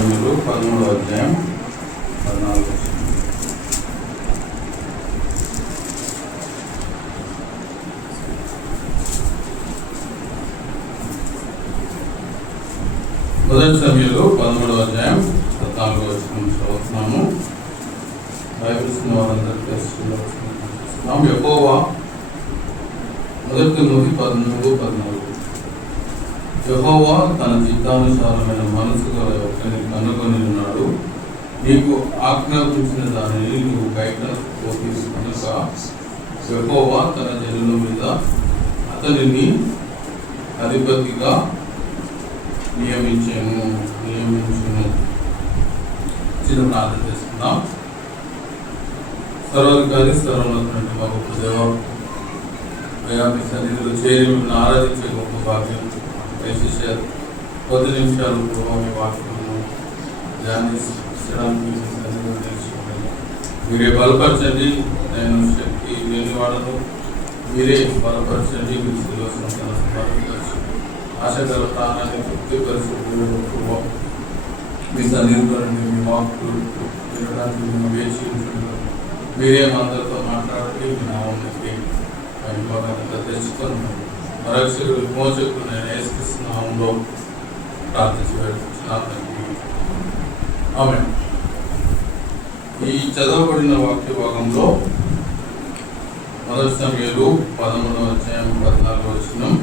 సమయంలో 13వ అధ్యాయం 14. మొదటి సమయంలో 13వ అధ్యాయం 14 చదువుతున్నాము. బైబిల్స్ వారందరికీ చూస్తున్నాం. యెహోవా మొదటి 13:14. యెహోవా తన చిత్తానుసారమైన మనసు గల ఒక్కరిని కనుగొని ఉన్నాడు. నీకు ఆజ్ఞాపించిన దానిని నీవు కైకొనకపోతే కనుక యెహోవా తన జనుల మీద అతనిని అధిపతిగా నియమించును. చిన్న ప్రార్థన చేసుకుందాం. సర్వాధికారి సర్వోన్నతుడైన మా గొప్ప దేవా, అయ్యా మీ సన్నిధిలో చేరి మిమ్మల్ని ఆరాధించే గొప్ప భాగ్యం దయచేశారు. 10 నిమిషాలు మీ వాక్యము ధ్యానించడానికి మీ సన్నిధిలో నేర్చుకోండి. మీరే బలపరచండి. నేను శక్తి లేని వాడను, మీరే బలపరచండి. మీ బలపరచండి. ఆశగల ప్రాణాన్ని తృప్తిపరిచే మీ సన్నిధిలో మీ వాక్కులు వినడానికి మేము వేచి ఉంటున్నాం. మీరే అందరితో మాట్లాడండి. మీ నామానికి తెచ్చుకొని మరక్షకులు విమోచకులు నేను యేసుక్రీస్తునామంలో ప్రార్థించి ఆమేన్. ఈ చదవబడిన వాక్య భాగంలో మొదటి సమయంలో 13వ అధ్యాయం 14వ వచనం.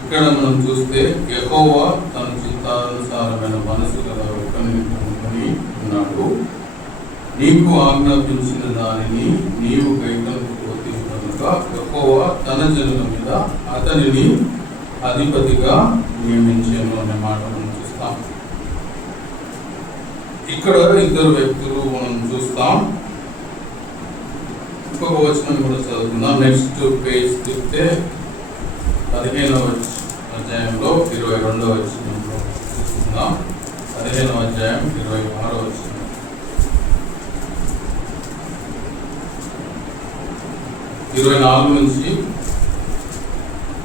ఇక్కడ మనం చూస్తే యెహోవా తన చిత్తానుసారమైన మనసు గల ఒకరిని కనుగొని ఉన్నాడు. నీకు ఆజ్ఞాపించిన దానిని నీవు కైకొనకపోతే కనుక యెహోవా తన జనుల మీద అతనిని అధిపతిగా నియమించాను అనే మాట మనం చూస్తాం. ఇక్కడ ఇద్దరు వ్యక్తులు మనం చూస్తాం. ఇంకొక వచనం కూడా చదువుకుందాం. నెక్స్ట్ పేజ్ చూస్తే 15వ అధ్యాయంలో 22వ వచనంలో చూస్తున్నాం. 15వ అధ్యాయం 26వ వచనం. 24 నుంచి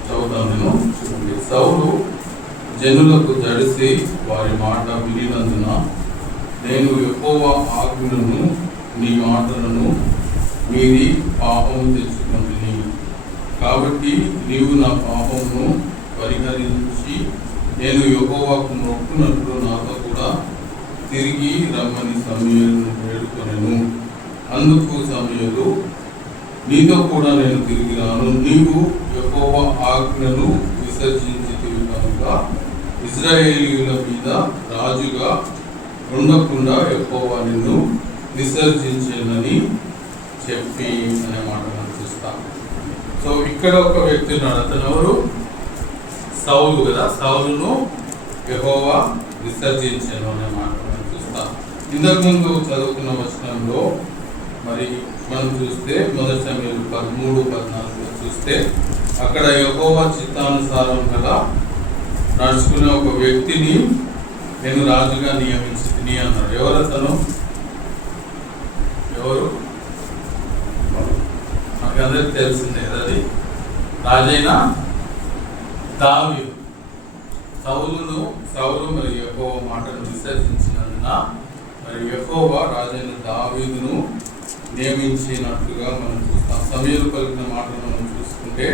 చదువుతాను నేను. చూడండి. సౌలు జనులకు జడిసి వారి మాట వినినందున నేను యెహోవా ఆజ్ఞను నీ మాటలను మీది పాపము తెచ్చుకుంటుని. కాబట్టి నీవు నా పాపమును పరిహరించి నేను యెహోవాకు మొక్కునట్లు నాతో కూడా తిరిగి రమ్మని సమూయేలును వేడుకొనెను. అందుకు సమూయేలు, నీతో కూడా నేను తిరిగి రాను. నీవు యెహోవా ఆజ్ఞను విసర్జించితివి కనుక ఇశ్రాయేలీయుల మీద రాజుగా ఉండకుండా యెహోవా నిన్ను విసర్జించేనని చెప్పి అనే మాట మనం చూస్తాం. సో ఇక్కడ ఒక వ్యక్తి ఉన్నాడు. అతను ఎవరు? సౌలు కదా. సౌలును యెహోవా విసర్జించాను అనే మాట మనం చూస్తాం. ఇంతకుముందు చదువుకున్న వచనంలో మరి మనం చూస్తే మొదటి సమయంలో 13-14 చూస్తే అక్కడ యెహోవా చిత్తానుసారం గల నడుచుకునే ఒక వ్యక్తిని నేను రాజుగా నియమించింది అన్నాడు. ఎవరు అతను? ఎవరు? మనకందరికి తెలిసిందే కదా. అది రాజైన దావీదు. సౌలు మరి యెహోవా మాటను విసర్జించినందున మరి యెహోవా రాజైన దావీదును నియమించినట్లుగా మనం చూస్తాం. సమూయేలు పలికిన మాటను మనం చూసుకుంటే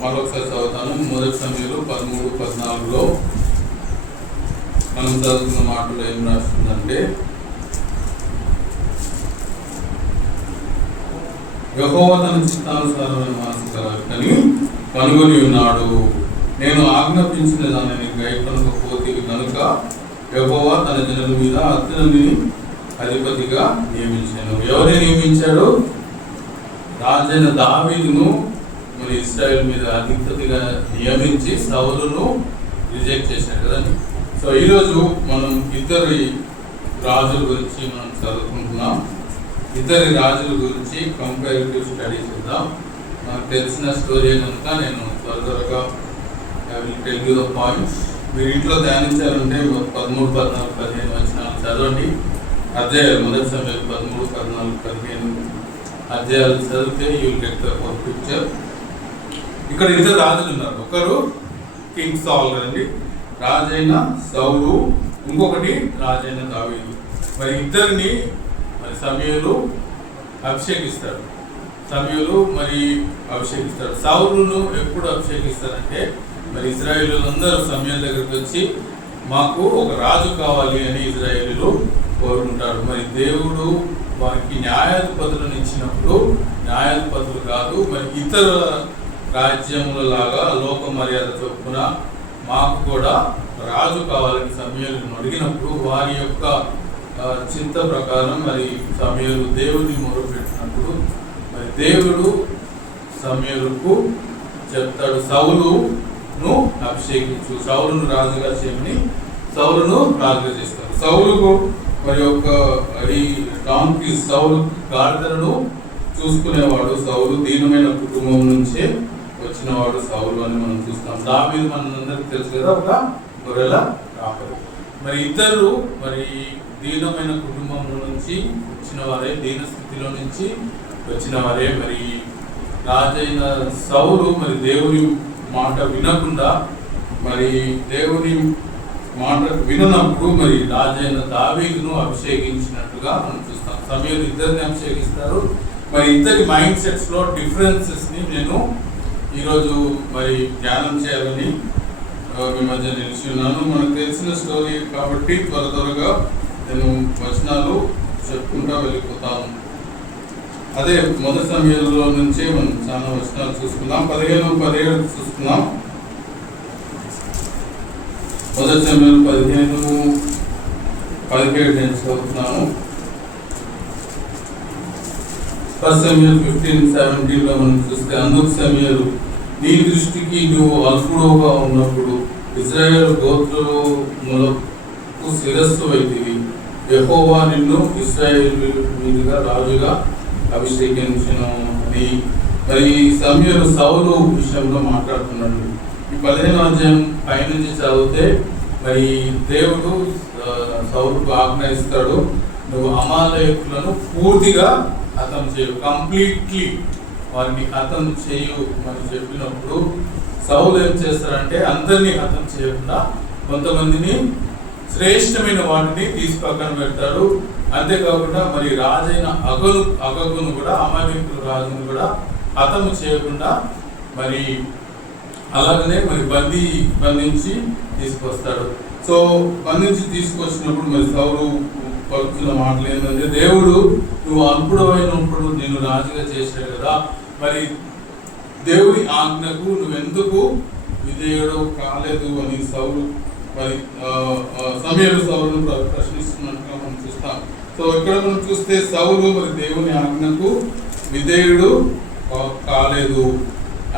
మరొకసారి చదువుతాను. మొదటి సమూయేలు 13-14లో మనం చదువుతున్న మాటలో ఏం రాస్తుందంటే, యెహోవా తన చిత్తానుసారమైన మనసు కలని కనుగొని ఉన్నాడు. నేను ఆజ్ఞాపించిన దానిని కైకొనకపోతే కనుక యెహోవా తన జనుల మీద అతనిని అధిపతిగా నియమించాను. ఎవరిని నియమించాడు? రాజైన దావీదును మరి ఇశ్రాయేలు మీద అధిపతిగా నియమించి సౌలును రిజెక్ట్ చేశాడు కదండి. సో ఈరోజు మనం ఇద్దరి రాజుల గురించి మనం చదువుకుంటున్నాం. ఇద్దరి రాజుల గురించి కంపారిటివ్ స్టడీ చేద్దాం. నాకు తెలిసిన స్టోరీ కనుక నేను త్వరగా టెల్ యూ ద పాయింట్స్. మీరు ఇంట్లో ధ్యానించాలంటే 13, 14, 15 వచనాలు చదవండి. అధ్యాయాలు మొదటి సమయంలో 13, 14, 15 అధ్యాయాలు చదివితే you will get the whole picture. ఇక్కడ ఇద్దరు రాజులు ఉన్నారు. ఒకరు కింగ్ సాల్ కదండి. రాజైన సౌలు, ఇంకొకటి రాజైన దావీదు. మరి ఇద్దరిని మరి సమూయేలు అభిషేకిస్తాడు. సౌలును ఎప్పుడు అభిషేకిస్తారంటే మరి ఇశ్రాయేలీయులందరూ సమూయేలు దగ్గరికి వచ్చి మాకు ఒక రాజు కావాలి అని ఇశ్రాయేలీయులు కోరుకుంటారు. మరి దేవుడు వారికి న్యాయాధిపతులను ఇచ్చినప్పుడు న్యాయాధిపతులు కాదు, మరి ఇతర రాజ్యముల లాగా లోక మర్యాద చొప్పున మాకు కూడా రాజు కావాలని సమూయేలును అడిగినప్పుడు వారి యొక్క చింత ప్రకారం మరి సమూయేలు దేవుని మొరపెట్టినప్పుడు మరి దేవుడు సమూయేలుకు చెప్తాడు, సౌలును అభిషేకించు, సౌలును రాజుగా చేయమని సౌలును రాజుగా చేస్తాడు. సౌలుకు మరి యొక్క సౌలు గాడిదలను చూసుకునేవాడు. సౌలు దీనమైన కుటుంబం నుంచే వచ్చినవాడు సౌలు అని మనం చూస్తాం. దావీదు మనందరికి తెలుసు కదా, ఒక గొర్రెల కాపరి. మరి ఇద్దరు మరి దీనమైన కుటుంబం నుంచి వచ్చిన వారే, దీన స్థితిలో నుంచి వచ్చిన వారే. మరి రాజైన సౌలు మరి దేవుని మాట వినకుండా, మరి దేవుని మాట వినప్పుడు మరి రాజైన దావీదును అభిషేకించినట్టుగా మనం చూస్తాం. సమూయేలు ఇద్దరిని అభిషేకిస్తారు. మరి ఇద్దరి మైండ్ సెట్స్ లో డిఫరెన్సెస్ ని నేను ఈరోజు మరి ధ్యానం చేయాలని మీ మధ్య నిలిచి ఉన్నాను. మనకు తెలిసిన స్టోరీ కాబట్టి త్వరగా నేను వచనాలు చెప్పుకుంటా వెళ్ళిపోతాను. అదే మొదటి సమూయేలులో నుంచే మనం చాలా వచనాలు చూసుకుందాం. 15-17 చూసుకుందాం. మొదటి సమూయేలు 15-17 నేను చదువుతున్నాను. 1 సమూయేలు 15-17 మనం చూస్తే, అందుకు సమూయేలు, నీ దృష్టికి నువ్వు అల్పుడుగా ఉన్నప్పుడు ఇశ్రాయేలు గోత్రములకు శిరస్సు వైతివి. యెహోవా నిన్ను ఇశ్రాయేలు మీదుగా రాజుగా అభిషేకించును అని. మరి సమూయేలు సౌలు విషయంలో మాట్లాడుతున్నాడు. ఈ 15వ అధ్యాయం పైనుంచి చదివితే మరి దేవుడు సౌలుకు ఆజ్ఞ ఇస్తాడు, నువ్వు అమాలేకులను పూర్తిగా హతం చేయు, కంప్లీట్లీ వారిని హతం చేయు అని చెప్పినప్పుడు సౌలు ఏం చేస్తారంటే అందరినీ హతం చేయకుండా కొంతమందిని శ్రేష్టమైన వాటిని తీసి పక్కన పెడతాడు. అంతేకాకుండా మరి రాజైన అగగును కూడా, అమాలేకుల రాజును కూడా హతము చేయకుండా మరి అలాగనే మరి బంధించి తీసుకొస్తాడు. సో బంధించి తీసుకొచ్చినప్పుడు మరి సౌలు పలుకుతున్న మాటలు ఏంటంటే, దేవుడు నువ్వు అల్పుడమైనప్పుడు నిన్ను రాజుగా చేశాడు కదా, మరి దేవుని ఆజ్ఞకు నువ్వెందుకు విధేయుడు కాలేదు అని సౌలు మరి సమూయేలు సౌలును ప్రశ్నిస్తున్నట్టుగా మనం చూస్తాం. సో ఇక్కడ మనం చూస్తే సౌలు మరి దేవుని ఆజ్ఞకు విధేయుడు కాలేదు.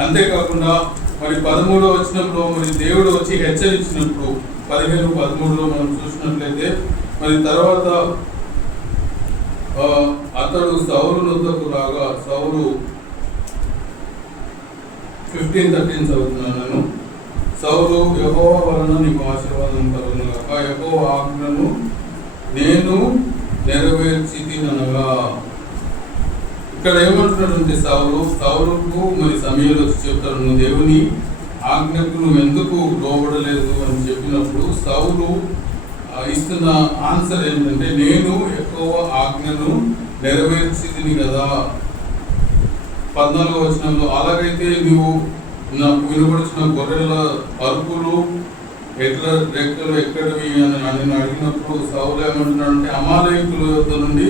అంతేకాకుండా మరి 13వ వచనంలో మరి దేవుడు వచ్చి హెచ్చరించినప్పుడు 15-13లో మనం చూసినట్లయితే మరి తర్వాత అతడు సౌలు వద్దకు రాగా, సౌలు 15-13 చదువుతున్నాను నేను. సౌలు, యెహోవా వలన నీకు ఆశీర్వాదం కలుగును గాక, యెహోవా ఆజ్ఞను నేను నెరవేర్చితిననగా. ఇక్కడ ఏమంటున్నాడంటే సౌలుకు మరి సమూయేలు వచ్చి చెప్తాడు, నువ్వు దేవుని ఆజ్ఞకు నువ్వు ఎందుకు లోబడలేదు అని చెప్పినప్పుడు సౌలు ఇస్తున్న ఆన్సర్ ఏంటంటే, నేను ఎక్కువ ఆజ్ఞను నెరవేర్చితిని కదా. 14వ వచనంలో, అలాగైతే నువ్వు నాకు వినబడుచున్న గొర్రెల అరుపులు రెక్కలు ఎక్కడివి అని అడిగినప్పుడు సౌలు ఏమంటున్నాడంటే, అమాలేకుల యొద్ద నుండి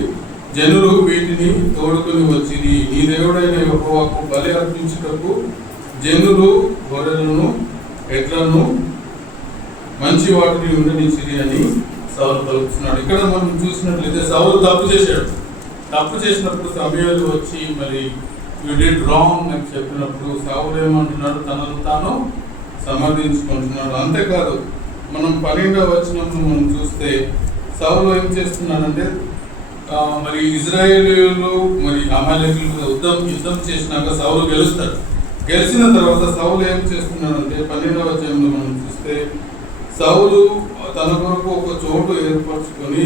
జనులు వీటిని తోడుకొని వచ్చి నీ దేవుడైన యెహోవాకు బలి అర్పించుటకు జనులు గొర్రెలను ఎడ్లను మంచి వాటిని ఉండనిచ్చిరి అని సౌలు పలుకుతున్నాడు. ఇక్కడ మనం చూసినట్లయితే సౌలు తప్పు చేసినప్పుడు సమూయేలు వచ్చి మరి యు డిడ్ రాంగ్ అని చెప్పినప్పుడు సౌలు ఏమంటున్నాడు, తనను తాను సమర్థించుకుంటున్నాడు. అంతేకాదు మనం 12వ వచనంలో మనం చూస్తే సౌలు ఏం చేస్తున్నాడంటే, మరి ఇశ్రాయేలీయులు మరి అమాలేకులతో యుద్ధం చేసినాక సౌలు గెలుస్తాడు. గెలిచిన తర్వాత సౌలు ఏం చేస్తున్నాడంటే 12వ అధ్యాయంలో మనం చూస్తే సౌలు తన కొరకు ఒక చోటు ఏర్పరచుకొని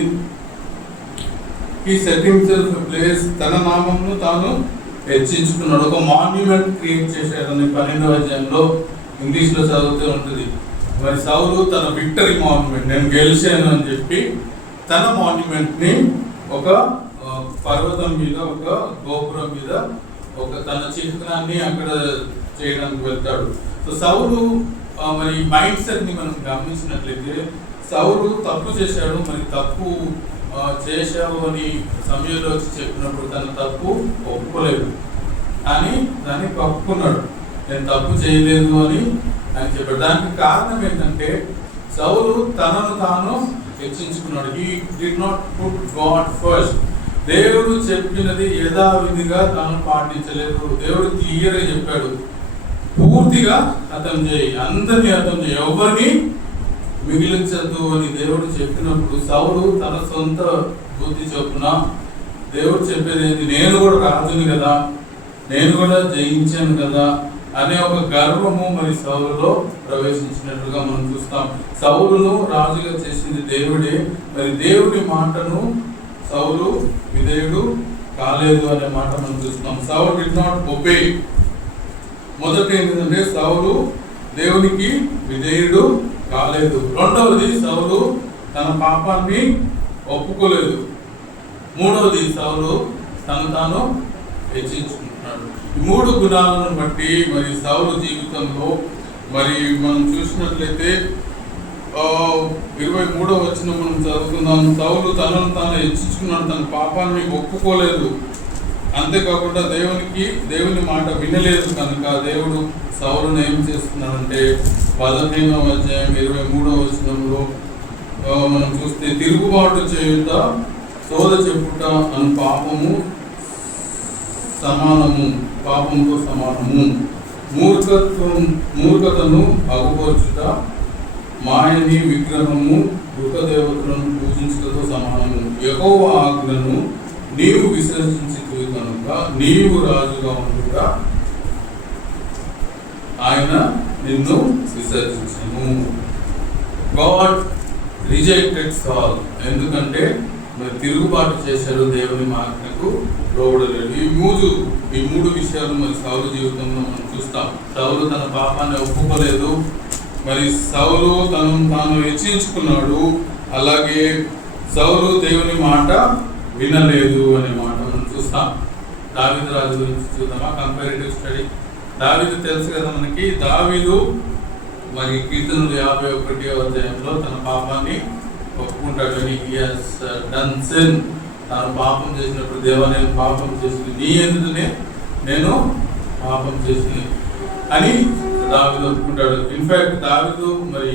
ఈ సెట్టింగ్ సెల్ఫ్ ప్లేస్, తన నామంను తాను హెచ్చించుకున్నాడు. ఒక మాన్యుమెంట్ క్రియేట్ చేశాడని 12వ అధ్యాయంలో ఇంగ్లీష్లో చదివితే ఉంటుంది. మరి సౌలు తన విక్టరీ మాన్యుమెంట్, నేను గెలిచాను అని చెప్పి తన మాన్యుమెంట్ ని ఒక పర్వతం మీద, ఒక గోపురం మీద ఒక తన చిహ్నాన్ని అక్కడ చేయడానికి వెళ్తాడు. సో సౌలు మరి మైండ్ సెట్ ని మనం గమనించినట్లయితే సౌలు తప్పు చేశాడు. మరి తప్పు చేశావు అని సమయంలో వచ్చి చెప్పినప్పుడు తన తప్పు ఒప్పుకోలేదు, కానీ దాన్ని ఒప్పుకున్నాడు. నేను తప్పు చేయలేదు అని ఆయన చెప్పాడు. దానికి కారణం ఏంటంటే సౌలు తనను తాను హెచ్చించుకున్నాడు. He did not put God first. దేవుడు చెప్పినది యథావిధిగా తాను పాటించలేదు. దేవుడు క్లియర్గా చెప్పాడు, పూర్తిగా హతం చేయి, అందరినీ హతం చేయి, ఎవరిని మిగిలించద్దు అని దేవుడు చెప్పినప్పుడు సౌలు తన సొంత బుద్ధి చొప్పున దేవుడు చెప్పేది ఏంటి, నేను కూడా రాజుని కదా, నేను కూడా జయించాను కదా అనే ఒక గర్వము మరి సౌలులో ప్రవేశించినట్లుగా మనం చూస్తాం. సౌలును రాజుగా చేసింది దేవుడే. మరి దేవుడి మాటను సౌలు విధేయుడు కాలేదు అనే మాట మనం చూస్తాం. సౌలు డిడ్ నాట్ ఒబే. మొదటి ఏంటంటే సౌలు దేవునికి విధేయుడు కాలేదు. రెండవది సౌలు తన పాపాన్ని ఒప్పుకోలేదు. మూడవది సౌలు తను తాను హెచ్చించుకుంటున్నాడు. ఈ మూడు గుణాలను బట్టి మరి సౌలు జీవితంలో మరి మనం చూసినట్లయితే 23వ వచనం మనం చదువుకుందాం. సౌలు తనను తాను హెచ్చించుకున్నాడు, తన పాపాన్ని ఒప్పుకోలేదు. అంతేకాకుండా దేవుని మాట వినలేదు కనుక దేవుడు సౌలును ఏం చేస్తున్నాడంటే 15వ అధ్యాయం 23వ వచనంలో మనం చూస్తే, తిరుగుబాటు చేయుట సోద చెప్పుట అను పాపంతో సమానము, మూర్ఖతను అగుపరచుట మాయని విగ్రహము గృహదేవతలను పూజించుటతో సమానము. యెహోవా ఆజ్ఞను నీవు విసర్జించితివి కనుక నీవు రాజుగా ఉండుట ఆయన నిన్ను విసర్జించును. గాడ్ రిజెక్టెడ్ సాల్. ఎందుకంటే మరి తిరుగుబాటు చేశారు, దేవుని ఆజ్ఞకు లోబడలేదు. ఈ మూడు విషయాలు మరి సౌలు జీవితంలో మనం చూస్తాం. సౌలు తన పాపాన్ని ఒప్పుకోలేదు, మరి సౌలు తనను తాను హెచ్చించుకున్నాడు, అలాగే సౌలు దేవుని మాట వినలేదు అనే మాట మనం చూస్తాం. దావీదు రాజు గురించి చూద్దామా? Comparative study. దావీదు తెలుసు కదా మనకి. దావీదు మరి కీర్తనలు 51వ అధ్యాయంలో తన పాపాన్ని ఒప్పుకుంటాడు. తాను పాపం చేసినప్పుడు, దేవా నేను పాపం చేసింది, నీ ఎదుటనే నేను పాపం చేసింది అని దావీదు ఒప్పుకుంటాడు. ఇన్ఫాక్ట్ దావీదు మరి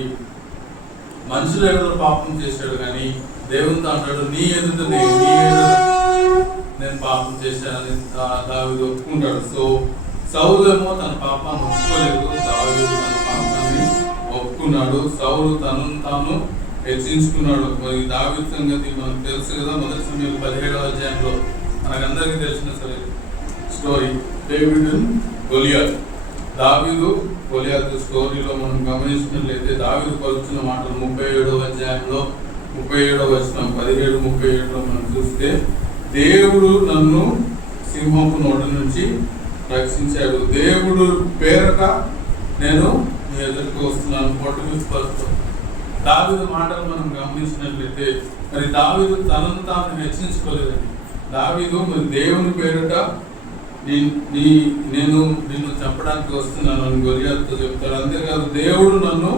మనుషుల ఎదుట పాపం చేశాడు, కానీ దేవునితో అంటాడు, నీ ఎదుటనే నేను పాపం చేశానని దావీదు ఒప్పుకుంటాడు. సో సౌలు ఏమో తన పాపాన్ని ఒప్పుకోలేదు, దావీదు తన పాపాన్ని ఒప్పుకున్నాడు. సౌలు తనను తాను హెచ్చించుకున్నాడు. మరి దావీదు సంగతి మనకు తెలుసు కదా. మొదటి సమయంలో 17వ అధ్యాయంలో మనకందరికీ తెలిసిన సరే స్టోరీ, డేవిడ్ అండ్ గొలియాత్. దావీదు గొలియాత్ స్టోరీలో మనం గమనించినట్లయితే దావీదు పలుకుతున్న మాటలు 37వ అధ్యాయంలో 37వ వచనం 17-37లో మనం చూస్తే, దేవుడు నన్ను సింహపు నోటి నుంచి రక్షించాడు, దేవుడు పేరట నేను మీ ఎదురుకు వస్తున్నాను. 45 దావీదు మాటలు మనం గమనించినట్లయితే మరి దావీదు తనను తాను హెచ్చించుకోలేదండి. దావీదు మరి దేవుని పేరట నేను నిన్ను చంపడానికి వస్తున్నాను అని గొలియాతుతో చెప్తాడు. అంతేకాదు, దేవుడు నన్ను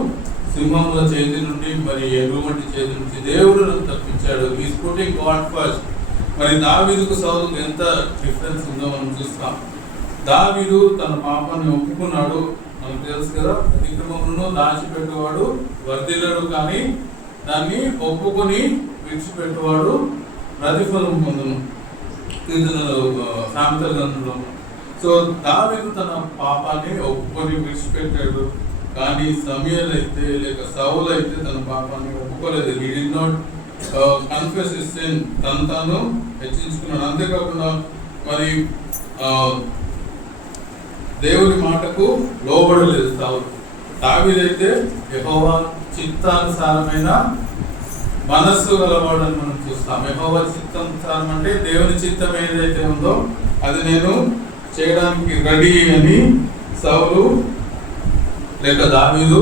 సింహముల చేతి నుండి మరి ఎరువంటి చేతి నుంచి దేవుడు నన్ను తప్పించాడు. Is putting God first. మరి దావీదుకు సౌలుకు ఎంత డిఫరెన్స్ ఉందో మనం చూస్తాం. దావీదు తన పాపాన్ని ఒప్పుకున్నాడు, మనకు తెలుసు కదా. అతిక్రమములను దాచిపెట్టేవాడు వర్ధిల్లడు, కానీ దాన్ని ఒప్పుకొని విడిచిపెట్టేవాడు ప్రతిఫలం పొందును. సామెతల గ్రంథంలో. సో దావీదు తన పాపాన్ని ఒప్పుకొని విడిచిపెట్టాడు, కానీ సమూయేలు అయితే లేక సౌలు అయితే తన పాపాన్ని ఒప్పుకోలేదు. హి did not confess his sin. తను తాను హెచ్చించుకున్నాడు. అంతేకాకుండా మరి దేవుని మాటకు లోబడలేదు సౌలు. దావీదైతే యెహోవా చిత్తానుసారమైన మనస్సు గలవాడని మనం చూస్తాం. యెహోవా చిత్తానుసారం అంటే దేవుని చిత్తం ఏదైతే ఉందో అది నేను చేయడానికి రెడీ అని సౌలు లేక దావీదు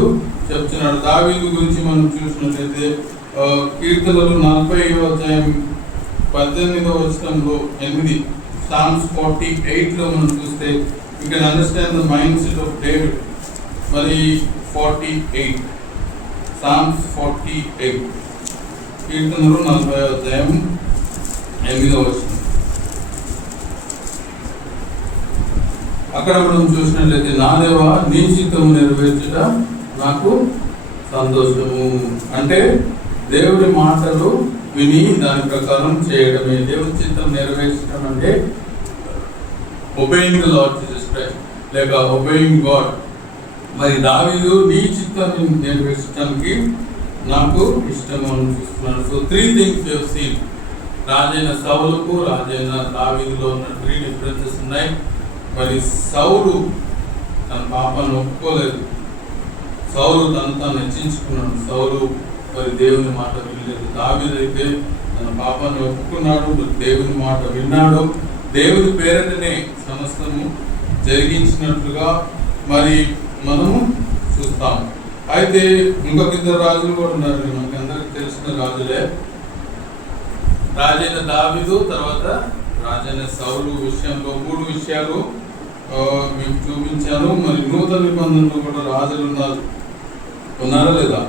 చెప్తున్నాడు. దావీదు గురించి మనం చూసినట్లయితే కీర్తనలు 40వ అధ్యాయం 18వ వచనంలో 8 Psalms 48లో మనం చూస్తే you can understand the mind set of David. మరి 48 Psalms 48 కీర్తనలు 40వ అధ్యాయం 8వ వచనం. అక్కడ మనం చూసినట్లయితే నా దేవా నీ చిత్తము నెరవేర్చుట నాకు సంతోషము. అంటే దేవుడి మాటలు విని దాని ప్రకారం చేయడమే దేవుడి చిత్తం నెరవేర్చడం అంటే obeying the lord Jesus Christ లేక ఒబేయింగ్ గాడ్. మరి దావీదు నీ చిత్తాన్ని నెరవేర్చడానికి నాకు ఇష్టం అని చూస్తున్నాను. So 3 things you have seen. రాజైన సౌలుకు రాజైన దావీదులో ఉన్న 3 differences ఉన్నాయి. మరి సౌలు తన పాపాన్ని ఒప్పుకోలేదు. సౌలు తను హెచ్చించుకున్నాడు. సౌలు మరి దేవుని మాట వినలేదు. దావీదు అయితే తన పాపాన్ని ఒప్పుకున్నాడు, దేవుని మాట విన్నాడు. దేవుని పేరటనే సమస్తము జరిగించినట్లుగా మరి మనము చూస్తాం. అయితే ఇంకొక 2 రాజులు కూడా ఉన్నారు, మనకి అందరికి తెలిసిన రాజులే. రాజైన దావీదు తర్వాత రాజైన సౌలు విషయంలో 3 విషయాలు మీకు చూపించాను. మరి నూతన నిబంధనలో కూడా రాజులు ఉన్నారా లేదా?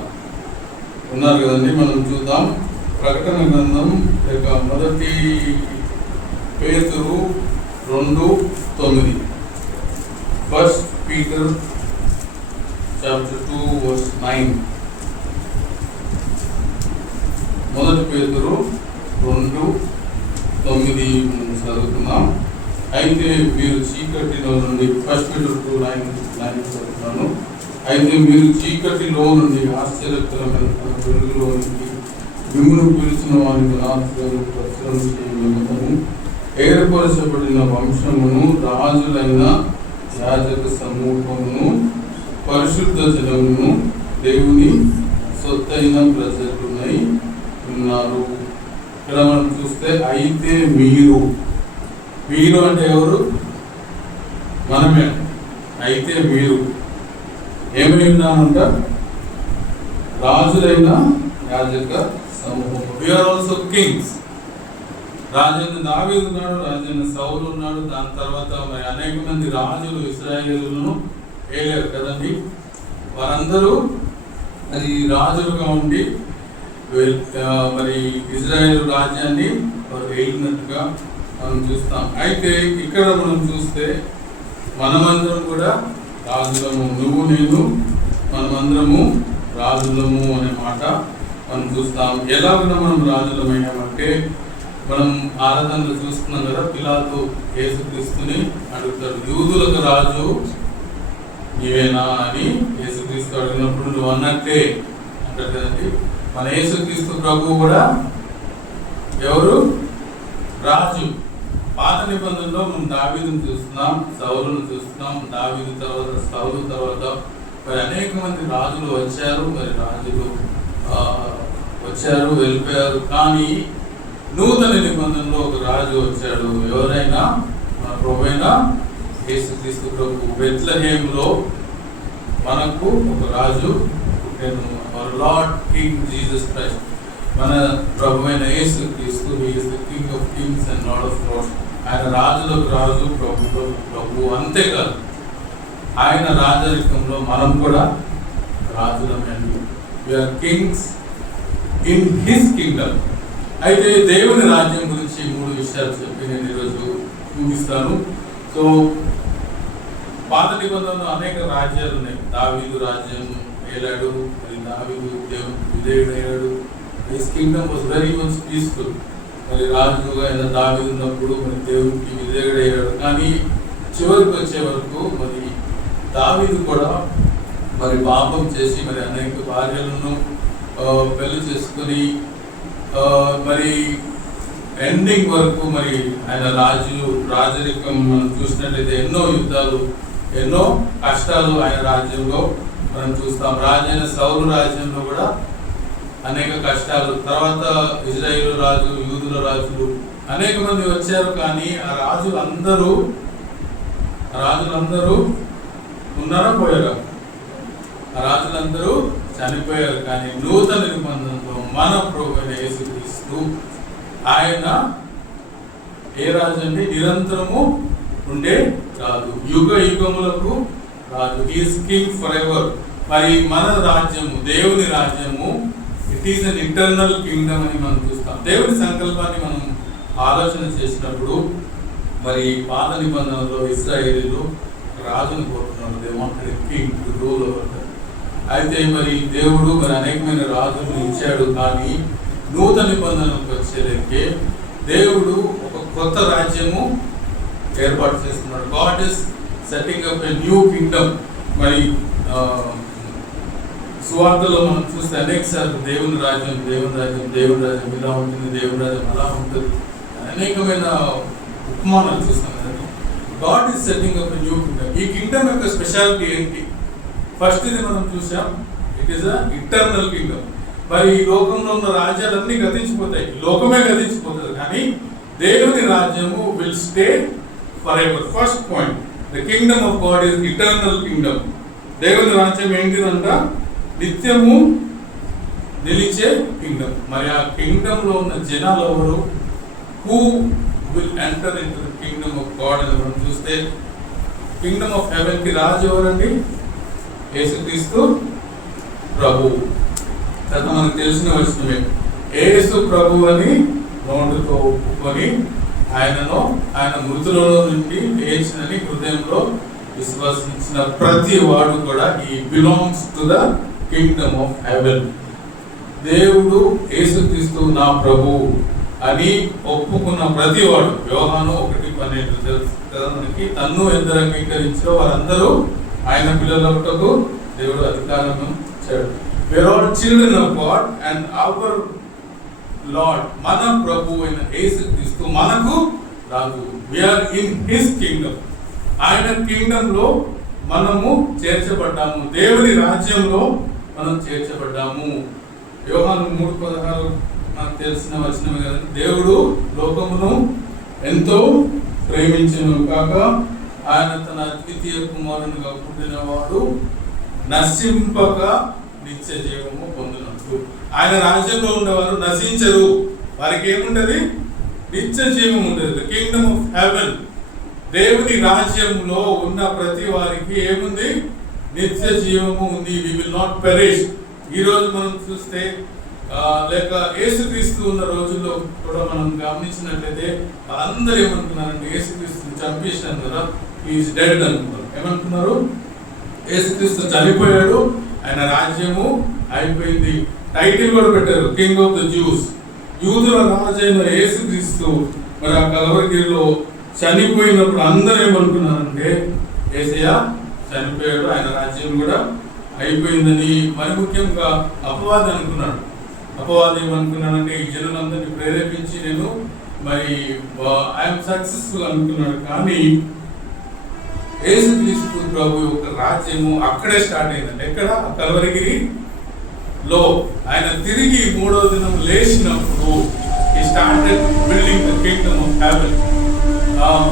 ఉన్నారు కదండి. మనం చూద్దాం. ప్రకటన గ్రంథం లేక 1 పేతురు 2:9 1 Peter chapter 2 verse 9 1 పేతురు 2:9 చదువుతున్నాం. అయితే మీరు చీకటిలో నుండి 1 Peter 2:9 చదువుతున్నాను. అయితే మీరు చీకటిలో నుండి ఆశ్చర్యకరమైన వెలుగులోనికి మిమ్మును పిలిచిన వారికి రాత్రులను ప్రచురణ చేయగలము, ఏర్పరచబడిన వంశమును, రాజులైన యాజక సమూహమును, పరిశుద్ధ జనమును, దేవుని సొత్తైన ప్రజలునై ఉన్నారు. ఇక్కడ మనం చూస్తే అయితే మీరు అంటే ఎవరు? మనమే. అయితే మీరు ఏమై ఉన్నామంట? రాజులైన యాజక సమూహం. We are also kings. రాజైన దావీదు ఉన్నాడు, రాజైన సౌలు ఉన్నాడు. దాని తర్వాత మరి అనేక మంది రాజులు ఇశ్రాయేలును ఏలారు కదండి. వారందరూ మరి రాజులుగా ఉండి మరి ఇజ్రాయేల్ రాజ్యాన్ని వారు ఏలినట్టుగా మనం చూస్తాం. అయితే ఇక్కడ మనం చూస్తే మనమందరం కూడా రాజులము, నువ్వు నేను మనమందరము రాజులము అనే మాట మనం చూస్తాం. ఎలాగైనా మనం రాజులమయ్యామంటే మనం ఆరాధనలు చూస్తున్నాం కదా, పిలాతు యేసుక్రీస్తుని అడుగుతాడు, యూదులకు రాజు నీవేనా అని యేసుక్రీస్తు అడిగినప్పుడు నువ్వు అన్నట్టే అంటారు కదండి. మన యేసుక్రీస్తు ప్రభువు కూడా ఎవరు? రాజు. పాత నిబంధనలో మనం దావీదును చూస్తున్నాం, సౌలును చూస్తున్నాం. దావీదు తర్వాత సౌలు తర్వాత మరి అనేక మంది రాజులు వచ్చారు. మరి రాజులు వచ్చారు, వెళ్ళిపోయారు. కానీ నూతన నిబంధనలో ఒక రాజు వచ్చాడు. ఎవరైనా మన ప్రభువైన యేసుక్రీస్తు ప్రభు. బెత్లెహేములో మనకు ఒక రాజు పుట్టాడు, our lord king Jesus Christ. మన ప్రభువైన యేసుక్రీస్తు, he is the king of kings and lord of lords. ఆయన రాజులకు రాజు, ప్రభువులకు ప్రభు. అంతేకాదు ఆయన రాజరికంలో మనం కూడా రాజులమండి. We are kings in his kingdom. అయితే దేవుని రాజ్యం గురించి 3 విషయాలు చెప్పి నేను ఈరోజు చూపిస్తాను. సో పాత నిబంధనలో అనేక రాజ్యాలు ఉన్నాయి. దావీదు రాజ్యం ఏలాడు, మరి దావీదు దేవునికి విధేయుడయ్యాడు. His kingdom was very much peaceful. మరి రాజుగా అయిన దావీదు ఉన్నప్పుడు మరి దేవునికి విధేయుడయ్యాడు. కానీ చివరికి వచ్చే వరకు మరి దావీదు కూడా మరి పాపం చేసి మరి అనేక భార్యలను పెళ్లి చేసుకుని మరి ఎండింగ్ వరకు మరి ఆయన రాజరికం మనం చూసినట్లయితే ఎన్నో యుద్ధాలు, ఎన్నో కష్టాలు ఆయన రాజ్యంలో మనం చూస్తాం. రాజైన సౌలు రాజ్యంలో కూడా అనేక కష్టాలు. తర్వాత ఇజ్రాయేలు రాజు, యూదుల రాజులు అనేక మంది వచ్చారు. కానీ ఆ రాజులందరూ ఉన్నారా పోయారా? ఆ రాజులందరూ చనిపోయారు. కానీ నూతన నిబంధనలో మన ప్రభువైన యేసుక్రీస్తు ఆయన ఏ రాజు అంటే నిరంతరము ఉండే రాజు, యుగ యుగములకు రాజు. Is king forever. మరి మన రాజ్యము, దేవుని రాజ్యము, it is an eternal kingdom అని మనం చూస్తాం. దేవుని సంకల్పాన్ని మనం ఆలోచన చేసినప్పుడు మరి పాత నిబంధనలో ఇశ్రాయేలీలు రాజును కోరుతున్నారు. They wanted a king to rule over them. అయితే మరి దేవుడు మరి అనేకమైన రాజులను ఇచ్చాడు. కానీ నూతన నిబంధనలకు వచ్చేసరికి దేవుడు ఒక కొత్త రాజ్యము ఏర్పాటు చేస్తున్నాడు. God is setting up a new Kingdom. మరి సువార్తలో మనం చూస్తే అనేక సార్లు దేవుని రాజ్యం, దేవుని రాజ్యం, దేవుని రాజ్యం ఇలా ఉంటుంది, దేవుని రాజ్యం అలా ఉంటుంది, అనేకమైన ఉపమానాలు చూస్తాం కదండి. God is setting up a new Kingdom. ఈ కింగ్డమ్ యొక్క స్పెషాలిటీ ఏంటి? ఫస్ట్ ఇది మనం చూసాం, it is a internal Kingdom. మరి ఈ లోకంలో ఉన్న రాజ్యాలన్నీ గతించిపోతాయి, లోకమే గతించిపోతుంది, కానీ దేవుని రాజ్యము will stay for ever. First point, the kingdom of God is eternal Kingdom. దేవుని రాజ్యం ఏంటిదంట? నిత్యము నిలిచే కింగ్డమ్. మరి ఆ కింగ్డమ్ లో ఉన్న జనాలు ఎవరు? Who will enter in to the kingdom of God అని మనం చూస్తే, కింగ్డమ్ ఆఫ్ హెవెన్ కి రాజు ఎవరండి? యేసుక్రీస్తు ప్రభు. కదా మనకు తెలిసిన వచనమే, యేసు ప్రభు అని నోటితో ఒప్పుకొని ఆయన మృతులలో నుండి లేచినని హృదయంలో విశ్వసించిన ప్రతి వాడు కూడా ఈ belongs to the kingdom of haven. దేవుడు యేసుక్రీస్తు నా ప్రభు అని ఒప్పుకున్న ప్రతి వాడు, యోహాను 1:12 తెలుసు కదా మనకి, తన్ను ఎందరు అంగీకరించారో వారందరూ ఆయన పిల్లలకు దేవుడు అధికారం ఇచ్చాడు. We are all children of God and our Lord, మన ప్రభు అయిన యేసుక్రీస్తు మనకు రాజు. We are in his kingdom. ఆయన కింగ్డమ్ లో మనము చేర్చబడ్డాము, దేవుని రాజ్యంలో మనం చేర్చబడ్డాము. యోహాను 3:16 మనకు తెలిసిన వచనమే కదండి. దేవుడు లోకమును ఎంతో ప్రేమించెను కాక ఆయన తన అద్వితీయ కుమారునిగా పుట్టినవాడు నశింపక నిత్య జీవము పొందినట్లు. ఆయన రాజ్యంలో ఉండేవారు నశించరు, వారికి ఏముంటది? నిత్య జీవం ఉంటుంది. కింగ్డమ్ ఆఫ్ హెవెన్, దేవుని రాజ్యంలో ఉన్న ప్రతి వారికి ఏముంది? నిత్య జీవము ఉంది. We will not perish. ఈ రోజు మనం చూస్తే లేక యేసుక్రీస్తు ఉన్న రోజుల్లో కూడా మనం గమనించినట్లయితే అందరూ ఏమనుకున్నారంటే, యేసుక్రీస్తుని చంపేసినారు కదా, ఈజ్ డెడ్ అనుకున్నారు. ఏమనుకున్నారు? యేసుక్రీస్తు చనిపోయాడు, ఆయన రాజ్యము అయిపోయింది. టైటిల్ కూడా పెట్టారు, కింగ్ ఆఫ్ ద జ్యూస్. యూదుల రాజు అయిన యేసుక్రీస్తు మరి ఆ కలవరిగిరిలో చనిపోయినప్పుడు అందరూ ఏమనుకున్నారంటే, యేసయ్య చనిపోయాడు, ఆయన రాజ్యం కూడా అయిపోయిందని. మరి ముఖ్యంగా అపవాది అనుకున్నాడు. అపవాది ఏమనుకున్నాడంటే, ఈ జనులందరినీ ప్రేరేపించి నేను మరి ఐఎమ్ సక్సెస్ఫుల్ అనుకున్నాడు. కానీ యేసుక్రీస్తు ప్రభు యొక్క రాజ్యము అక్కడే స్టార్ట్ అయిందండి. ఎక్కడ? కల్వరిగిరిలో. ఆయన తిరిగి 3వ దినం లేచినప్పుడు he started building the kingdom of heaven.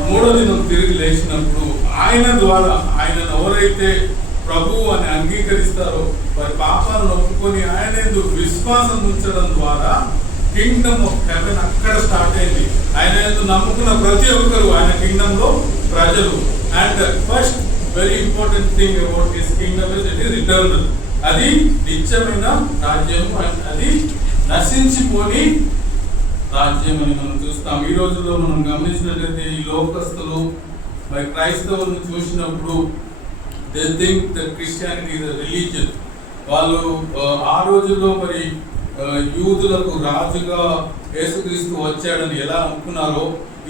3వ దినం తిరిగి లేచినప్పుడు ఆయన ద్వారా, ఆయనను ఎవరైతే ప్రభువు అని అంగీకరిస్తారో వారి పాపాలను ఒప్పుకొని ఆయన యందు విశ్వాసం ఉంచడం ద్వారా కింగ్డమ్ ఆఫ్ హెవెన్ అక్కడ స్టార్ట్ అయింది. ఆయన యందు నమ్ముకున్న ప్రతి ఒక్కరు ఆయన కింగ్డమ్ లో ప్రజలు. And first very important thing about this Kingdom is it is eternal. అది నిత్యమైన రాజ్యము, అది నశించిపోని రాజ్యం అని మనం చూస్తాం. ఈ రోజుల్లో మనం గమనించినట్లయితే ఈ లోకస్తులు మరి క్రైస్తవులను చూసినప్పుడు they think that Christianity is a religion. వాళ్ళు ఆ రోజుల్లో మరి యూదులకు రాజుగా యేసుక్రీస్తు వచ్చాడని ఎలా అనుకున్నారో,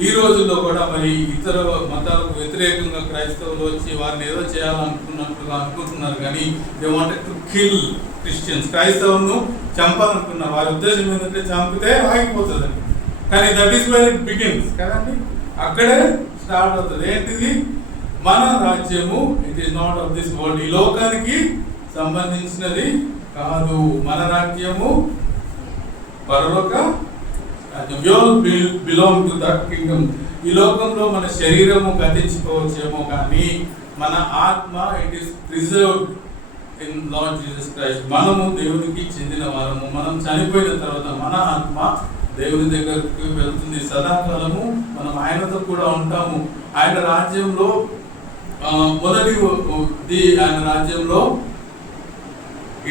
ఈ రోజుల్లో కూడా మరి ఇతర మతాలకు వ్యతిరేకంగా క్రైస్తవులు వచ్చి వారిని ఏదో చేయాలనుకున్నట్టుగా అనుకుంటున్నారు. కానీ they wanted to kill Christians. క్రైస్తవులను చంపాలనుకున్నారు. వారి ఉద్దేశం ఏంటంటే చంపితే ఆగిపోతుందండి. కానీ that is where it begins కదండి, అక్కడే స్టార్ట్ అవుతుంది. ఏంటిది? మన రాజ్యము it is not of this world. ఈ లోకానికి సంబంధించినది కాదు. మన రాజ్యము పరలోక రాజ్యం. We all belong to that kingdom. ఈ లోకంలో మన శరీరము గతించిపోవచ్చేమో, కానీ మన ఆత్మ it is preserved in lord Jesus Christ. మనము దేవునికి చెందిన వారము. మనం చనిపోయిన తర్వాత మన ఆత్మ దేవుని దగ్గరికి వెళ్తుంది. సదాకాలము మనం ఆయనతో కూడా ఉంటాము. ఆయన రాజ్యంలో ఆయన రాజ్యంలో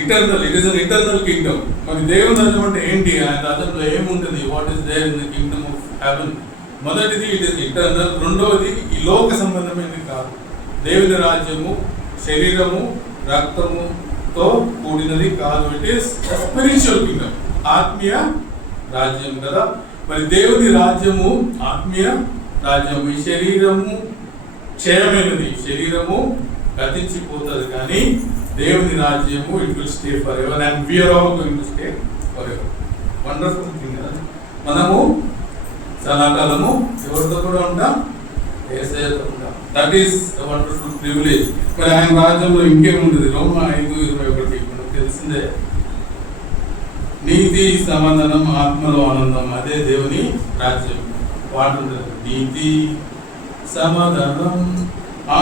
eternal, it is an eternal kingdom. మరి దేవుని రాజ్యం అంటే ఏంటి? ఆయన రాజ్యంలో ఏముంటుంది? What is there in the kingdom of heaven? మొదటిది ఇట్ ఇస్ ఇటర్నల్. రెండవది ఈ లోక సంబంధమైనది కాదు. దేవుని రాజ్యము శరీరము రక్తముతో కూడినది కాదు. ఇట్ ఈస్ స్పిరిచువల్ కింగ్డమ్, ఆత్మీయ రాజ్యం కదా. మరి దేవుని రాజ్యము ఆత్మీయ రాజ్యము. ఈ శరీరము క్షయమైనది, శరీరము గతించిపోతుంది, కానీ దేవుని రాజ్యము it will stay forever and we are all going to stay forever. Wonderful thing కదా. మనము సదాకాలము ఎవరితో కూడా ఉంటాం? యేసయ్యతో ఉంటాం. That is a wonderful privilege. మరి ఆయన రాజ్యంలో ఇంకేముంటుంది? రోమా 5:21 మనకు తెలిసిందే. నీతి సమాధానం ఆత్మలో ఆనందం, అదే దేవుని రాజ్యం. పాట ఉంటుంది, నీతి సమాధానం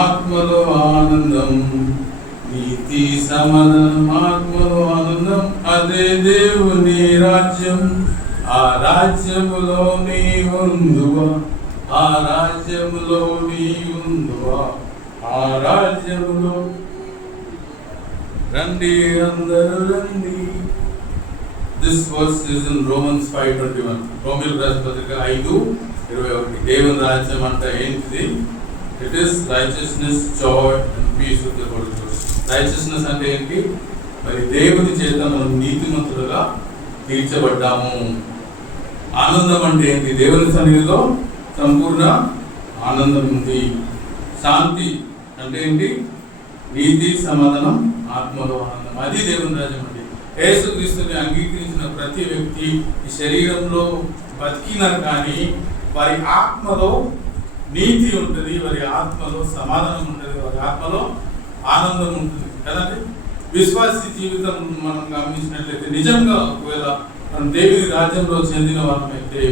ఆత్మలో ఆనందం, నీతి సమాధానం ఆత్మలో ఆనందం, అదే దేవుని రాజ్యం. ఆ రాజ్యములో నీ ఉందువా, ఆ రాజ్యములో నీ ఉందువా, ఆ రాజ్యములో రండి అందరూ రండి. This verse is in Romans 5:21. రోమీయులకు రాసిన పత్రిక 5:21. దేవుని రాజ్యం అంటే ఏంటిది? It is righteousness, joy and peace with the holy ghost. Righteousness అంటే ఏంటి? మరి దేవుని చేత మనం నీతిమంతులుగా తీర్చబడ్డాము. ఆనందం అంటే ఏంటి? దేవుని సన్నిధిలో సంపూర్ణ ఆనందం ఉంది. శాంతి అంటే ఏంటి? నీతి సమాధానం ఆత్మలో ఆనందం, అది దేవుని రాజ్యం అంటే. యేసుక్రీస్తుని అంగీకరించిన ప్రతి వ్యక్తి ఈ శరీరంలో బతికినా కానీ వారి ఆత్మలో నీతి ఉంటుంది, వారి ఆత్మలో సమాధానం ఉంటుంది, వారి ఆత్మలో ఆనందం ఉంటుంది కదండి. విశ్వాసి జీవితం మనం గమనించినట్లయితే నిజంగా ఒకవేళ మనం దేవుని రాజ్యంలో చెందిన వారమైతే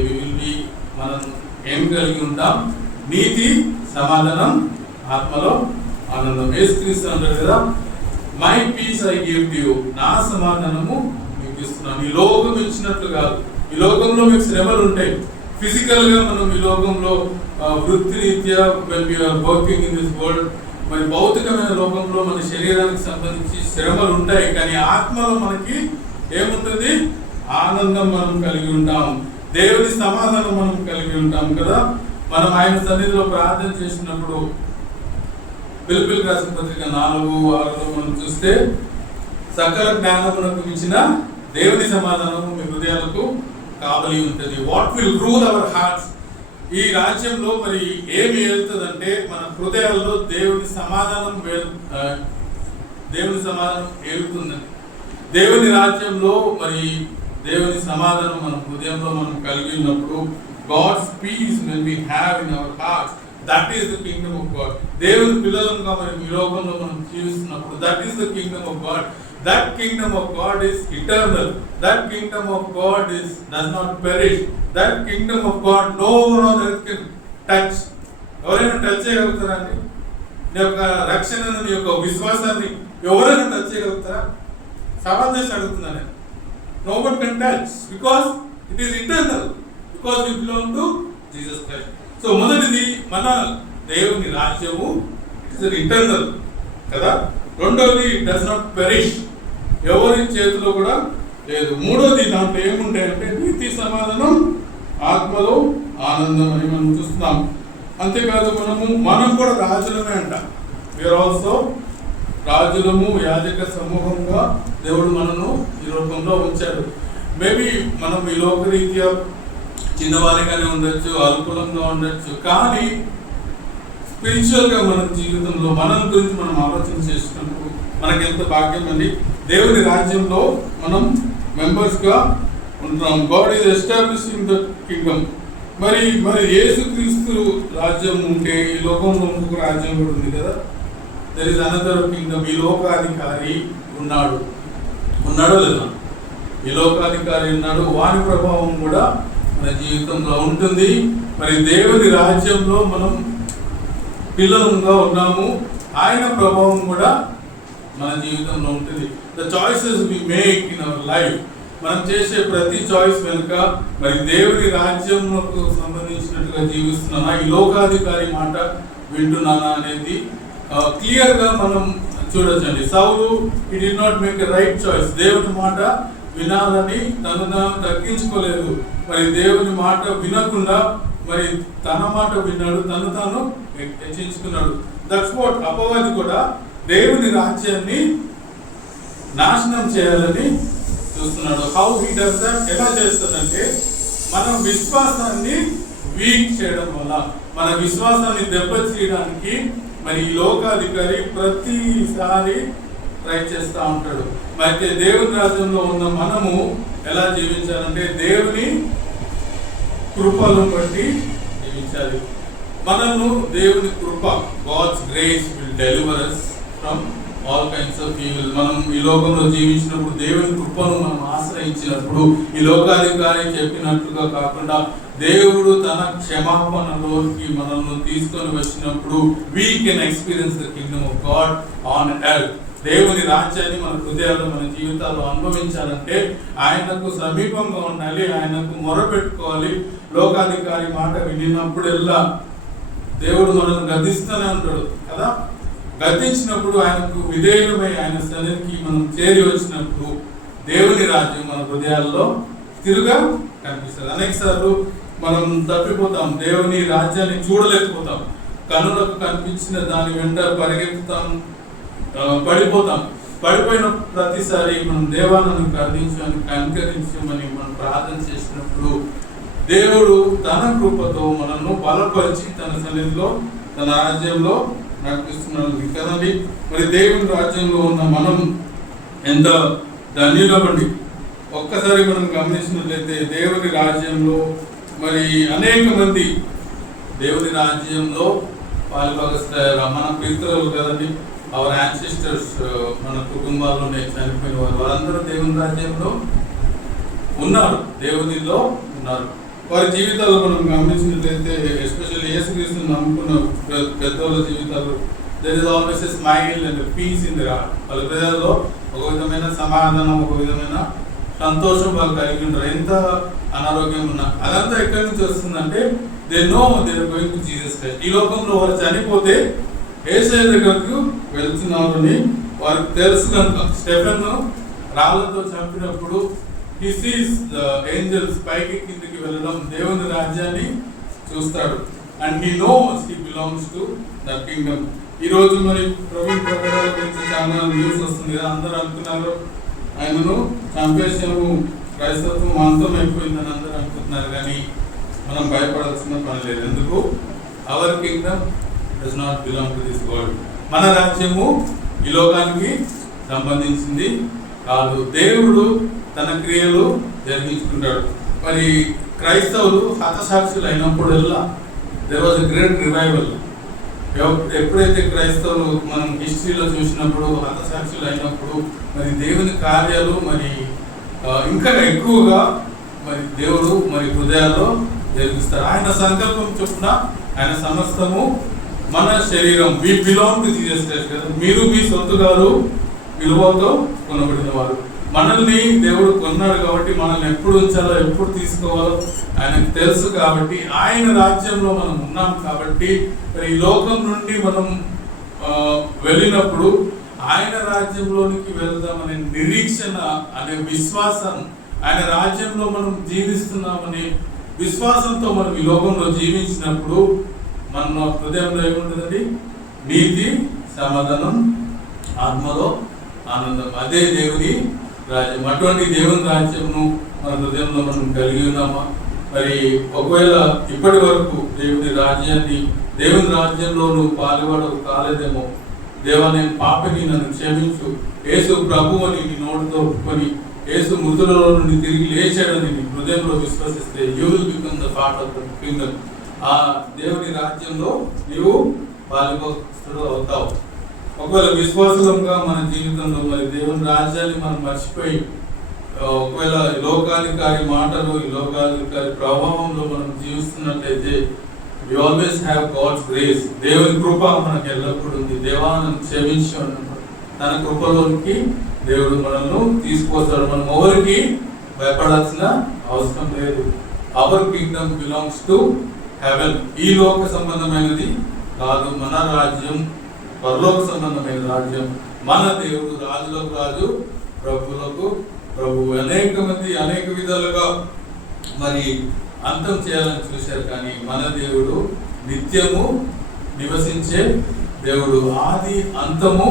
మనం ఏం కలిగి ఉంటాం? నీతి, సమాధానం, ఆత్మలో ఆనందం. యేసుక్రీస్తు అంటారు కదా, my peace I give to you, నా సమాధానము మీకు ఇస్తున్నాను. ఈ లోకం ఇచ్చినట్లు కాదు. ఈ లోకంలో మీకు శ్రమలు ఉంటాయి. ఫిజికల్ గా మనం ఈ లోకంలో వృత్తిరీత్యా వర్కింగ్ ఇన్ దిస్ వరల్డ్, మరి భౌతికమైన లోకంలో మన శరీరానికి సంబంధించి శ్రమలు ఉంటాయి, కానీ ఆత్మలో మనకి ఏముంటుంది? ఆనందం మనం కలిగి ఉంటాం, దేవుని సమాధానం మనం కలిగి ఉంటాం కదా. మనం ఆయన సన్నిధిలో ప్రార్థన చేసినప్పుడు ఫిలిప్పీయులకు రాసిన పత్రిక 4:6 మనం చూస్తే, సకల జ్ఞానమునకు మించిన దేవుని సమాధానము మీ హృదయాలకు కావలి ఉంటుంది. What will rule our hearts? ఈ రాజ్యంలో మరి ఏమి వెళ్తుందంటే మన హృదయాల్లో దేవుని సమాధానం ఏలుతుందండి. దేవుని రాజ్యంలో మరి దేవుని సమాధానం మన హృదయంలో మనం కలిగి ఉన్నప్పుడు, God's peace will we have in our hearts, that is the kingdom of God. దేవుని పిల్లలంగా మరి ఈ లోకంలో మనం జీవిస్తున్నప్పుడు that is the kingdom of God. That kingdom of God is eternal. That kingdom of God does not perish. That kingdom of God no one on earth can touch. ఎవరైనా touch చేయగలుగుతారా అండి? నీ యొక్క రక్షణను, నీ యొక్క విశ్వాసాన్ని ఎవరైనా టచ్ చేయగలుగుతారా? సవాల్ చేసి అడుగుతున్నా నేను. No one can touch because it is eternal, because we belong to Jesus Christ. So మొదటిది మన దేవుని రాజ్యము, it is eternal కదా. రెండవది it does not perish, ఎవరి చేతిలో కూడా లేదు. మూడోది దాంట్లో ఏముంటాయంటే నీతి, సమాధానం, ఆత్మలో ఆనందం అని మనం చూస్తున్నాం. అంతేకాదు మనం కూడా రాజులమే అంట. వీఆర్ ఆల్సో రాజులము, యాజక సమూహంగా దేవుడు మనను ఈ లోకంలో ఉంచాడు. మేబీ మనం ఈ లోకరీత్యా చిన్నవారిగానే ఉండొచ్చు, అల్పులంగా ఉండొచ్చు, కానీ స్పిరిచువల్ గా మన జీవితంలో మన గురించి మనం ఆలోచన చేసినప్పుడు మనకి ఎంత భాగ్యం అండి. దేవుని రాజ్యంలో మనం మెంబర్స్ గా ఉంటున్నాం. God is establishing the Kingdom. మరి యేసుక్రీస్తు రాజ్యం ఉంటే ఈ లోకంలో ఇంకొక రాజ్యం కూడా ఉంది కదా. There is another Kingdom. ఈ లోకాధికారి ఉన్నాడో లేదా? ఈ లోకాధికారి ఉన్నాడు, వాని ప్రభావం కూడా మన జీవితంలో ఉంటుంది. మరి దేవుని రాజ్యంలో మనం పిల్లలుగా ఉన్నాము, ఆయన ప్రభావం కూడా మన జీవితంలో ఉంటుంది. The choices we make in our life, మనం చేసే ప్రతి చాయిస్ వెనుక మరి దేవుని రాజ్యంకు సంబంధించినట్టుగా జీవిస్తున్నానా, ఈ లోకాధికారి మాట వింటున్నానా అనేది క్లియర్ గా మనం చూడొచ్చండి. సౌలు he did not make a right choice. దేవుని మాట వినాలని తను తగ్గించుకోలేదు. మరి దేవుని మాట వినకుండా మరి తన మాట విన్నాడు, తాను హెచ్చించుకున్నాడు. దట్స్ వాట్ అపవాది కూడా దేవుని రాజ్యాన్ని నాశనం చేయాలని చూస్తున్నాడు. How he does that? ఎలా చేస్తాడంటే మన విశ్వాసాన్ని వీక్ చేయడం వల్ల, మన విశ్వాసాన్ని దెబ్బతీయడానికి మరి ఈ లోకాధికారి ప్రతిసారి ట్రై చేస్తూ ఉంటాడు. అయితే దేవుని రాజ్యంలో ఉన్న మనము ఎలా జీవించాలంటే దేవుని కృపను బట్టి జీవించాలి. మనము దేవుని కృప, God's grace will deliver us from all kinds of evil. మనం ఈ లోకంలో జీవించినప్పుడు దేవుని కృపను మనం ఆశ్రయించినప్పుడు ఈ లోకాధికారి చెప్పినట్లుగా కాకుండా దేవుడు తన క్షమాపణలోకి మనల్ని తీసుకొని వచ్చినప్పుడు we can experience the kingdom of God on earth. దేవుని రాజ్యాన్ని మన హృదయాల్లో మన జీవితాల్లో అనుభవించాలంటే ఆయనకు సమీపంగా ఉండాలి, ఆయనకు మొరపెట్టుకోవాలి. లోకాధికారి మాట వినినప్పుడెల్లా దేవుడు మనల్ని గద్దిస్తూనే ఉంటాడు కదా. గద్దించినప్పుడు ఆయనకు విధేయులమై ఆయన సన్నిధికి మనం చేరి వచ్చినప్పుడు దేవుని రాజ్యం మన హృదయాల్లో తిరుగా కనిపిస్తుంది. అనేక సార్లు మనం తప్పిపోతాం, దేవుని రాజ్యాన్ని చూడలేకపోతాం, కనులకు కనిపించిన దాని వెంట పరిగెత్తుతాం, పడిపోతాం. పడిపోయిన ప్రతిసారి మనం దేవాలను కనికరించమని మనం ప్రార్థన చేసినప్పుడు దేవుడు తన కృపతో మనల్ని బలపరిచి తన సన్నిధిలో తన రాజ్యంలో నడిపిస్తున్నాడు కదండి. మరి దేవుని రాజ్యంలో ఉన్న మనం ఎంత ధన్యులమండి. ఒక్కసారి మనం గమనించినట్లయితే దేవుని రాజ్యంలో మరి అనేక మంది దేవుని రాజ్యంలో పాలుభాగస్థాయి మన పితరులు కదండి, అవర్ యాన్సిస్టర్స్, మన కుటుంబాల్లోనే చనిపోయిన వారందరూ దేవుని రాజ్యంలో ఉన్నారు, దేవునిలో ఉన్నారు. వారి జీవితాల్లో మనం గమనించినట్లయితే ఎస్పెషల్లీ యేసుక్రీస్తుని నమ్ముకున్న పెద్దవాళ్ళ జీవితాలు there is always a smile and peace in the heart. వాళ్ళ హృదయాల్లో ఒక విధమైన సమాధానం, ఒక విధమైన సంతోషం వాళ్ళు కలిగి ఉంటారు. ఎంత అనారోగ్యం ఉన్నా అదంతా ఎక్కడి నుంచి వస్తుందంటే they know they are going to Jesus Christ. ఈ లోకంలో వారు చనిపోతే యేసయ్య దగ్గరకు వెళ్తున్నారు అని వారికి తెలుసు కనుక స్టెఫెన్ రాళ్లతో చంపినప్పుడు he sees the angels పైకి కిందికి వెళ్ళడం, దేవుని రాజ్యాన్ని చూస్తాడు. and he knows he belongs to the kingdom. ఈ రోజు మరి ప్రవీణ్ ప్రకారాల గురించి చాలా న్యూస్ వస్తుంది కదా, అందరూ అనుకున్నారు ఆయనను చంపేసాము, క్రైస్తత్వం అంతం అయిపోయిందని అందరూ అనుకుంటున్నారు. కానీ మనం భయపడాల్సిన పని లేదు. ఎందుకు? Our kingdom does not belong to this world. మన రాజ్యము ఈ లోకానికి సంబంధించింది కాదు. దేవుడు తన క్రియలు జరిగించుకుంటాడు. మరి క్రైస్తవులు హతసాక్షులు అయినప్పుడల్లా there was a great revival. ఎప్పుడైతే క్రైస్తవులు మనం హిస్టరీలో చూసినప్పుడు హతసాక్షులు అయినప్పుడు మరి దేవుని కార్యాలు మరి ఇంకా ఎక్కువగా మరి దేవుడు మరి హృదయాల్లో జరిగిస్తారు. ఆయన సంకల్పం చొప్పున ఆయన సమస్తము మన శరీరం we belong to Jesus Christ కదా. మీరు మీ సొత్తుగారు, విలువతో కొనబడిన వారు. మనల్ని దేవుడు కొన్నాడు కాబట్టి మనల్ని ఎప్పుడు ఉంచాలో ఎప్పుడు తీసుకోవాలో ఆయనకు తెలుసు. కాబట్టి ఆయన రాజ్యంలో మనం ఉన్నాం కాబట్టి మరి ఈ లోకం నుండి మనం వెళ్ళినప్పుడు ఆయన రాజ్యంలోనికి వెళ్దామనే నిరీక్షణ అనే విశ్వాసం, ఆయన రాజ్యంలో మనం జీవిస్తున్నామనే విశ్వాసంతో మనం ఈ లోకంలో జీవించినప్పుడు మన హృదయంలో ఏముంటుందండి? నీతి, సమాధానం, ఆత్మలో ఆనందం. అదే దేవుని రాజ్యం. అటువంటి దేవుని రాజ్యంను మన హృదయంలో మనం కలిగి ఉన్నామా? మరి ఒకవేళ ఇప్పటి వరకు దేవుని రాజ్యంలో నువ్వు పాలువాడు కాలేదేమో, దేవా నేను పాపిని, నన్ను క్షమించు, యేసు ప్రభు అని నీ నోటితో ఒప్పుకొని యేసు మృతులలో నుండి తిరిగి లేచాడని నీ హృదయంలో విశ్వసిస్తే you will become the part of the kingdom. ఆ దేవుని రాజ్యంలో నీవు పాలుభాగస్తుడు అవుతావు. ఒకవేళ విశ్వాసంగా మన జీవితంలో మరి దేవుని రాజ్యాన్ని మనం మర్చిపోయి ఒకవేళ లోకాధికారి మాటలు, ఈ లోకాధికారి ప్రభావంలో మనం జీవిస్తున్నట్లయితే we always have God's grace. దేవుని కృప మనకు ఎల్లప్పుడూ ఉంది. దేవా నన్ను క్షమించు అన్నప్పుడు తన కృపలోనికి దేవుడు మనల్ని తీసుకువస్తాడు. మనం ఎవరికి భయపడాల్సిన అవసరం లేదు. Our kingdom belongs to heaven. ఈ లోక సంబంధమైనది కాదు, మన రాజ్యం పరలోక సంబంధమైన రాజ్యం. మన దేవుడు రాజులకు రాజు, ప్రభువులకు ప్రభు. అనేక మంది అనేక విధాలుగా మరి అంతం చేయాలని చూశారు, కానీ మన దేవుడు నిత్యము నివసించే దేవుడు, ఆది అంతము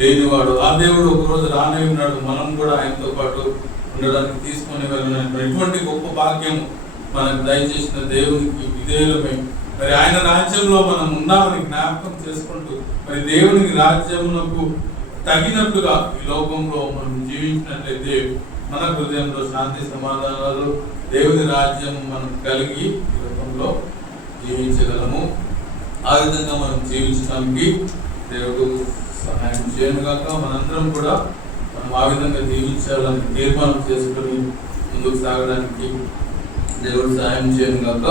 లేనివాడు. ఆ దేవుడు ఒకరోజు రానే ఉన్నాడు. మనం కూడా ఆయనతో పాటు ఉండడానికి తీసుకొని వెళ్ళినటువంటి ఇటువంటి గొప్ప భాగ్యం మనకు దయచేసిన దేవునికి విధేయులమే. మరి ఆయన రాజ్యంలో మనం ఉన్నామని జ్ఞాపకం చేసుకుంటూ మరి దేవునికి రాజ్యములకు తగినట్టుగా ఈ లోకంలో మనం జీవించినట్లయితే మన హృదయంలో శాంతి సమాధానాలు, దేవుని రాజ్యం మనం కలిగి ఈ లోకంలో జీవించగలము. ఆ విధంగా మనం జీవించడానికి దేవుడు సహాయం చేయను గాక. మనందరం కూడా మనం ఆ విధంగా జీవించాలని తీర్మానం చేసుకొని ముందుకు సాగడానికి దేవుడు సహాయం చేయను గాక.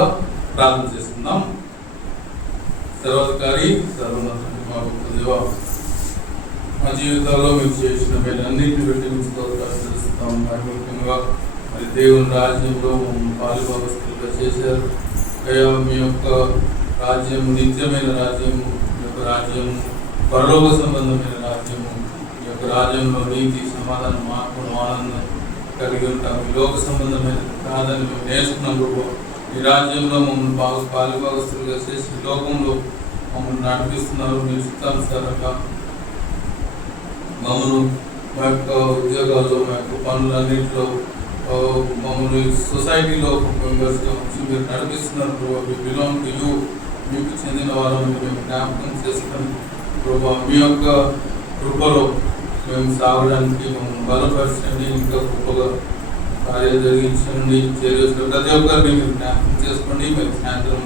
ప్రార్థన చేసుకుందాం. సర్వాధికారి సర్వోన్నతుని మా గొప్ప దేవా, మా జీవితాల్లో మీరు చేసిన మేలన్నింటిని బట్టి మీకు తెలుస్తాం. ముఖ్యంగా మరి దేవుని రాజ్యంలో పాలుభాగస్తులుగా చేశారు అయ్యా. మీ యొక్క రాజ్యము నిత్యమైన రాజ్యము, మీ యొక్క రాజ్యము పరలోక సంబంధమైన రాజ్యము. మీ యొక్క రాజ్యంలో నీతి, సమాధానం, మార్పును, ఆనందం కలిగి ఉంటాం. ఈ లోక సంబంధమైన కాదని మేము నేర్చుకున్నప్పుడు ఈ రాజ్యంలో మమ్మల్ని బాగా పాలుభాగస్తులుగా చేసి లోకంలో మమ్మల్ని నడిపిస్తున్నారు. మీ చిత్తానుసారంగా మమ్మల్ని మా యొక్క ఉద్యోగాల్లో, మా యొక్క పనులన్నింటిలో మమ్మల్ని సొసైటీలో మెంబర్స్గా ఉంచి మీరు నడిపిస్తున్నారు. బిలాంగ్ టు యూ, మీకు చెందిన వారని మేము జ్ఞాపకం చేసుకొని ప్రభా మీ యొక్క కృపలో మేము సాగడానికి మమ్మల్ని బలపరచండి. ఇంకా గొప్పగా కార్యాలు జరిగించండి. చేరువచ్చిన ప్రతి ఒక్కరిని మీరు జ్ఞాపకం చేసుకోండి. మరి సాయంత్రం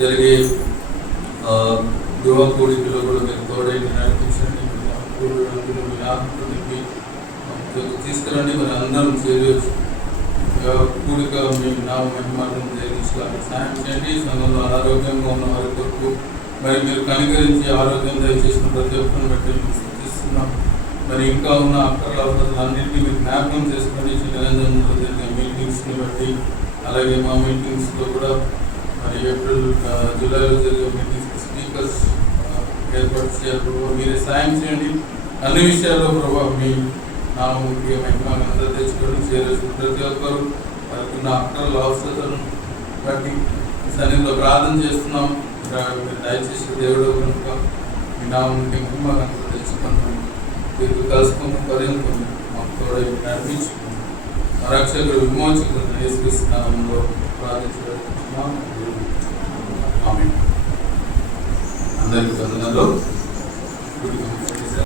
జరిగే గృహ కూడికలో కూడా మీరు తోడైన నడిపించండి. తీసుకురండి. మరి అందరం చేరవచ్చు కూడిక మేము నా మహిమాలను జరిగించడానికి సాయం చేయండి. సంఘంలో అనారోగ్యంగా ఉన్న వారి కొరకు మరి మీరు కనికరించి ఆరోగ్యం దయచేసిన ప్రతి ఒక్కరిని బట్టి మేము స్థుతిస్తున్నాం. మరి ఇంకా ఉన్న అక్కర్ల అవసరాలన్నింటినీ మీరు జ్ఞాపకం చేసుకొని నిరంజనంలో జరిగే మీటింగ్స్ని బట్టి, అలాగే మా మీటింగ్స్లో కూడా మరి ఏప్రిల్ జూలైలో జరిగే మీటింగ్స్ స్పీకర్స్ ఏర్పాటు చేయాలి. మీరే సాయం చేయండి. అన్ని విషయాల్లో ప్రభావ మీ నామముఖ్య మహిమను తెచ్చుకొని చేరవచ్చు. ప్రతి ఒక్కరు వారికి ఉన్న అక్కర్ల అవసరాలను బట్టి సన్నిధిలో ప్రార్థన చేస్తున్నాం. దయచేసి దేవుడు కనుక మీ నామముఖ్య మహిమను తెచ్చుకున్నాం. మీరు కలుసుకుని పర్యంతం మాకు తోడై నడిపించుకున్నాం. మా రక్షకుడు విమోచకుడు యేసుక్రీస్తు నామములో ప్రార్థించుకుంటున్నాం. ఆమేన్. అందరికీ వందనాలు.